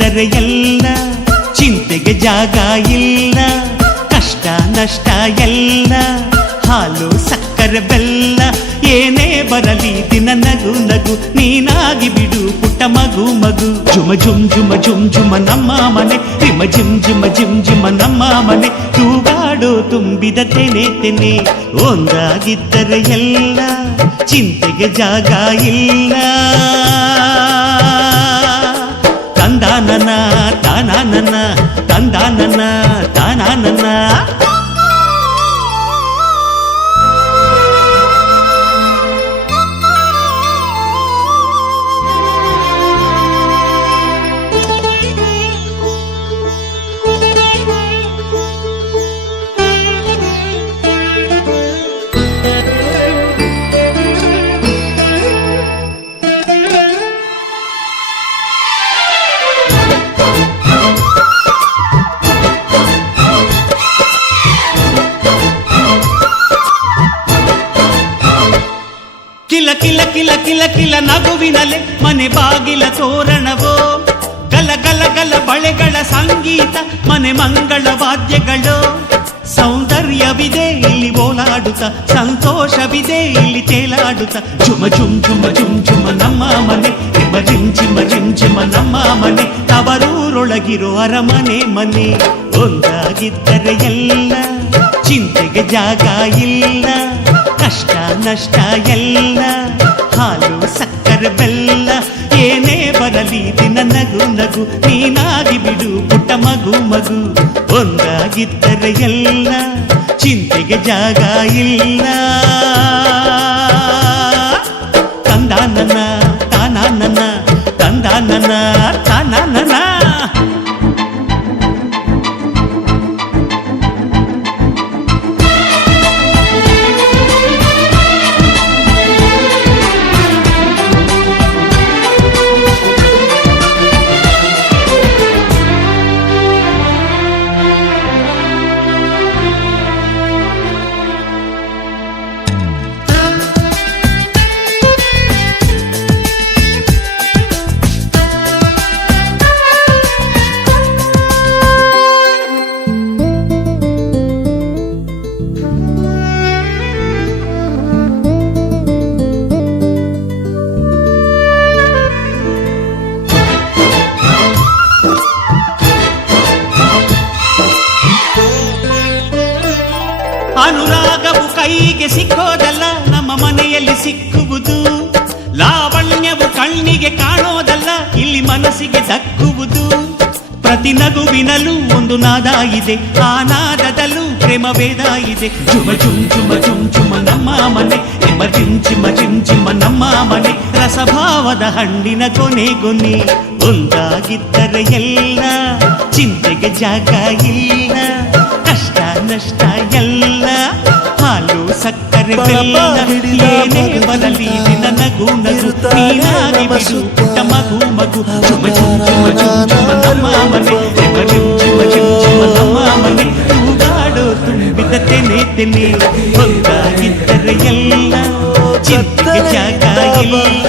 ಒಂದಾಗಿದ್ದರೆ ಎಲ್ಲ, ಚಿಂತೆಗೆ ಜಾಗ ಇಲ್ಲ, ಕಷ್ಟ ನಷ್ಟ ಎಲ್ಲ, ಹಾಲು ಸಕ್ಕರೆ ಬೆಲ್ಲ, ಏನೇ ಬರಲಿ ದಿನ ನಗು ನಗು, ನೀನಾಗಿ ಬಿಡು ಪುಟ್ಟ ಮಗು ಮಗು. ಜುಮ ಜುಮ್ ಜುಮ ಜುಮ್ ಜುಮ ನಮ್ಮ ಮನೆ, ರಿಮ ಜಿಮ್ ಜಿಮ ಜಿಮ್ ಜಿಮ ನಮ್ಮ ಮನೆ, ತೂಗಾಡೋ ತುಂಬಿದ ತೆನೆ ತೆನೆ. ಒಂದಾಗಿದ್ದರೆ ಎಲ್ಲ, ಚಿಂತೆಗೆ ಜಾಗ ಇಲ್ಲ. ತಂದಾನನ ತಾನಾನನ, ತಂದಾನನ ತಾನಾನನ. ಕಿಲ ಕಿಲ ಕಿಲ ಕಿಲ ಕಿಲ ನಗುವಿನಲೆ ಮನೆ ಬಾಗಿಲ ತೋರಣವೋ, ಗಲ ಗಲ ಗಲ ಬಳೆಗಳ ಸಂಗೀತ, ಮನೆ ಮಂಗಳ ವಾದ್ಯಗಳು. ಸೌಂದರ್ಯವಿದೆ ಇಲ್ಲಿ ಓಲಾಡುತ್ತ, ಸಂತೋಷವಿದೆ ಇಲ್ಲಿ ತೇಲಾಡುತ್ತ. ಜುಮ ಜುಮ್ ಜುಮ ಜುಮ್ ಜುಮ ನಮ್ಮ ಮನೆ, ರಿಮ ರಿಮ್ ಜಿಮ ರಿಮ್ ಜಿಮ ನಮ್ಮ ಮನೆ, ತವರೂರೊಳಗಿರೋ ಅರಮನೆ ಮನೆ. ಒಂದಾಗಿದ್ದರೆ ಎಲ್ಲ, ಚಿಂತೆಗೆ ಜಾಗ ಇಲ್ಲ, ಕಷ್ಟ ನಷ್ಟ ಎಲ್ಲ, ಹಾಲು ಸಕ್ಕರೆ ಬೆಲ್ಲ, ಏನೇ ಬರಲಿ ದಿನ ನಗು ನಗು, ನೀನಾಗಿ ಬಿಡು ಪುಟ್ಟ ಮಗು ಮಗು. ಒಂದಾಗಿದ್ದರೆ ಎಲ್ಲ, ಚಿಂತೆಗೆ ಜಾಗ ಇಲ್ಲ. ತಂದಾನನ ತಾನಾನನ, ತಂದಾನನ ತಾನಾನನ. ಅನುರಾಗವು ಕೈಗೆ ಸಿಕ್ಕೋದಲ್ಲ, ನಮ್ಮ ಮನೆಯಲ್ಲಿ ಸಿಕ್ಕುವುದು. ಲಾವಣ್ಯವು ಕಣ್ಣಿಗೆ ಕಾಣೋದಲ್ಲ, ಇಲ್ಲಿ ಮನಸ್ಸಿಗೆ ದಕ್ಕುವುದು. ಪ್ರತಿ ನಗುವಿನಲ್ಲೂ ಒಂದು ನಾದ ಇದೆ, ಆ ನಾದದಲ್ಲೂ ಪ್ರೇಮ ವೇದ ಇದೆ. ಜುಮ ಜುಮ್ ಜುಮ ಜುಮ್ ಜುಮ ನಮ್ಮ ಮನೆ, ರಿಮ ಜಿಮ್ ಜಿಮ ಜಿಮ್ ಜಿಮ ನಮ್ಮ ಮನೆ, ರಸಭಾವದ ಹಣ್ಣಿನ ಕೊನೆ ಕೊನೆ. ಒಂದಾಗಿದ್ದರೆ ಎಲ್ಲ, ಚಿಂತೆಗೆ ಜಾಗ ಇಲ್ಲ, ಕಷ್ಟ ನಷ್ಟ ಎಲ್ಲ, ಹಾಲು ಸಕ್ಕರೆ ಬೆಲ್ಲ, ಏನೇ ಬರಲಿ ದಿನ ನಗು ನಗು, ನೀನಾಗಿ ಬಿಡು ಪುಟ್ಟ ಮಗು ಮಗು. ಜುಮ ಜುಮ್ ಜುಮ ಜುಮ್ ಜುಮ ನಮ್ಮ ಮನೆ, ರಿಮ ಜಿಮ್ ಜಿಮ ಜಿಮ್ ಜಿಮ ನಮ್ಮ ಮನೆ, ತೂಗಾಡೋ ತುಂಬಿದ ತೆನೆ ತೆನೆ. ಒಂದಾಗಿದ್ದರೆ ಎಲ್ಲ, ಚಿಂತೆಗೆ ಜಾಗ ಇಲ್ಲ.